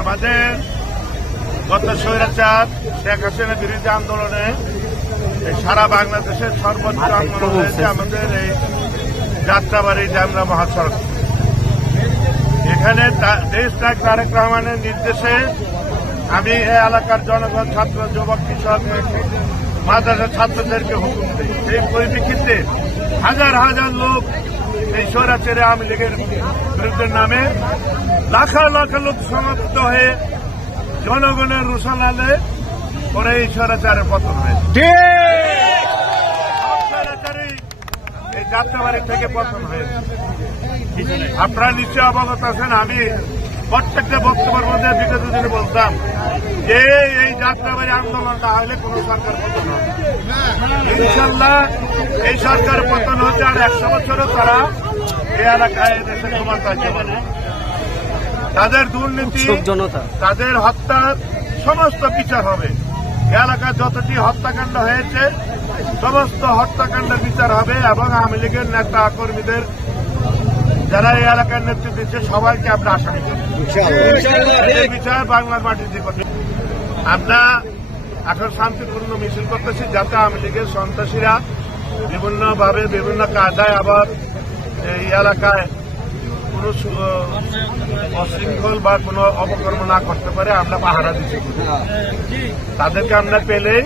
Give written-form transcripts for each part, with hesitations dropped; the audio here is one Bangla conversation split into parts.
আমাদের গত স্বৈরাচার শেখ হাসিনা বিরোধী আন্দোলনে সারা বাংলাদেশের সর্বোচ্চ আন্দোলন হয়েছে আমাদের এই যাত্রাবাড়ি ডেমরা মহাসড়ক। এখানে দেশ নায়ক তারেক রহমানের নির্দেশে আমি এই এলাকার জনগণ, ছাত্র, যুবক, কৃষক, মাদ্রাসার ছাত্রদেরকে হুকুম দিই। এই পরিপ্রেক্ষিতে হাজার হাজার লোক এই স্বৈরাচারী আওয়ামী লীগের বিরুদ্ধে নামে লাখ লাখ লোক সমাবেত হয়ে জনগণের রোষানালে পরে এই স্বৈরাচারের পতন হয়েছে। এই যাত্রাবাড়ি থেকে পতন হয়েছে। আপনারা নিশ্চয় অবগত আছেন। আমি প্রত্যেকটা বক্তব্যের মধ্যে বিগত দিনে বলতাম যে এই যাত্রাবাড়ি আন্দোলনটা হলে কোন সরকার পতন হবে ইনশাল্লাহ। এই সরকার পতন হচ্ছে আর 100 বছরও তারা এই এলাকায় দেশের ক্ষমতা আসতে পারে। তাদের দুর্নীতি, তাদের হত্যার সমস্ত বিচার হবে। এলাকার যতটি হত্যাকাণ্ড হয়েছে সমস্ত হত্যাকাণ্ডের বিচার হবে এবং আওয়ামী লীগের নেতা কর্মীদের যারা এই এলাকার নেতৃত্ব দিচ্ছে সবাইকে আমরা আসামি করব। এই বিচার বাংলার মাটিতে করবে। আমরা এখন শান্তিপূর্ণ মিছিল করতেছি যাতে আওয়ামী লীগের সন্ত্রাসীরা বিভিন্নভাবে বিভিন্ন কায়দায় আবার এই এলাকায় কোনো অশৃঙ্খল বা কোনো অপকর্ম না করতে পারে আমরা পাহারা দিচ্ছি। তাদেরকে আমরা পেলেই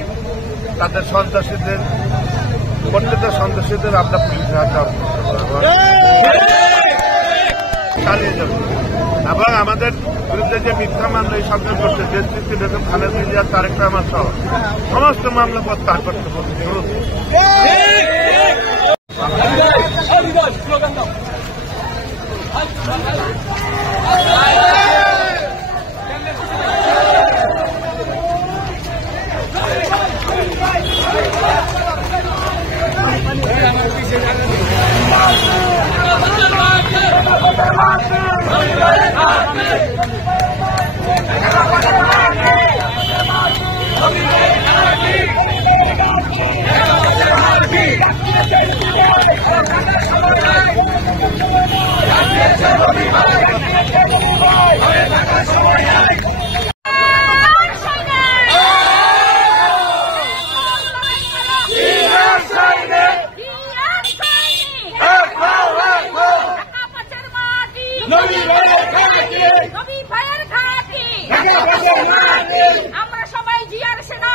তাদের সন্ত্রাসীদের প্রত্যেকটা সন্ত্রাসীদের আমরা পুলিশের হাতে চালিয়ে যাব এবং আমাদের বিরুদ্ধে যে মিথ্যা মামলা এই সরকার করছে, দেশটিতে বেগম খালেদা জিয়া, তারেক রহমান সহ সমস্ত মামলা প্রত্যাহার করতে বলছে। আমরা সবাই জিয়ার সেনা